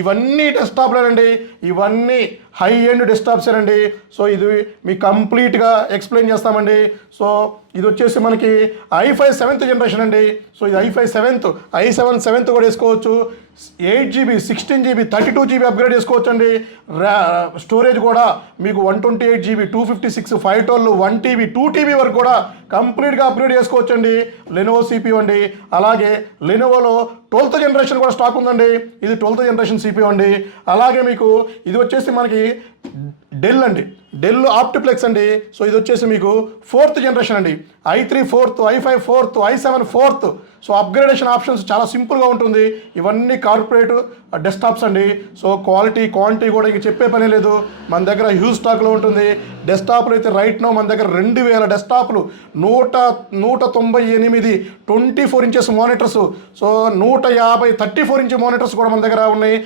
ఇవన్నీ డెస్క్టాప్లేనండి, ఇవన్నీ high end డెస్క్టాప్సేనండి. So ఇది మీకు కంప్లీట్గా ఎక్స్ప్లెయిన్ చేస్తామండి. సో ఇది వచ్చేసి మనకి i5 7th జనరేషన్ అండి. సో ఇది i5 7th, i7 7th కూడా వేసుకోవచ్చు. 8GB 16GB 32GB అప్గ్రేడ్ చేసుకోవచ్చు అండి. స్టోరేజ్ కూడా మీకు 128GB 256 512 1TB 2TB వరకు కూడా కంప్లీట్గా అప్గ్రేడ్ చేసుకోవచ్చు అండి. లెనోవో CPU అండి. అలాగే లెనోవోలో 12th జనరేషన్ కూడా స్టాక్ ఉందండి. ఇది 12th జనరేషన్ CPU అండి. అలాగే మీకు ఇది వచ్చేసి మనకి డెల్ అండి, డెల్ ఆప్టిప్లెక్స్ అండి. సో ఇది వచ్చేసి మీకు 4th జనరేషన్ అండి. i3 4th, i5 4th, i7 4th. So upgradation options చాలా సింపుల్గా ఉంటుంది. ఇవన్నీ కార్పొరేట్ డెస్క్టాప్స్ అండి. సో క్వాలిటీ క్వాంటిటీ కూడా ఇంక చెప్పే పని లేదు, మన దగ్గర హ్యూజ్ స్టాక్లో ఉంటుంది. డెస్క్టాప్లు అయితే రైట్ నో మన దగ్గర 2000 డెస్క్టాప్లు, 198 24 inches monitors, so 150 34 inch monitors కూడా మన దగ్గర ఉన్నాయి.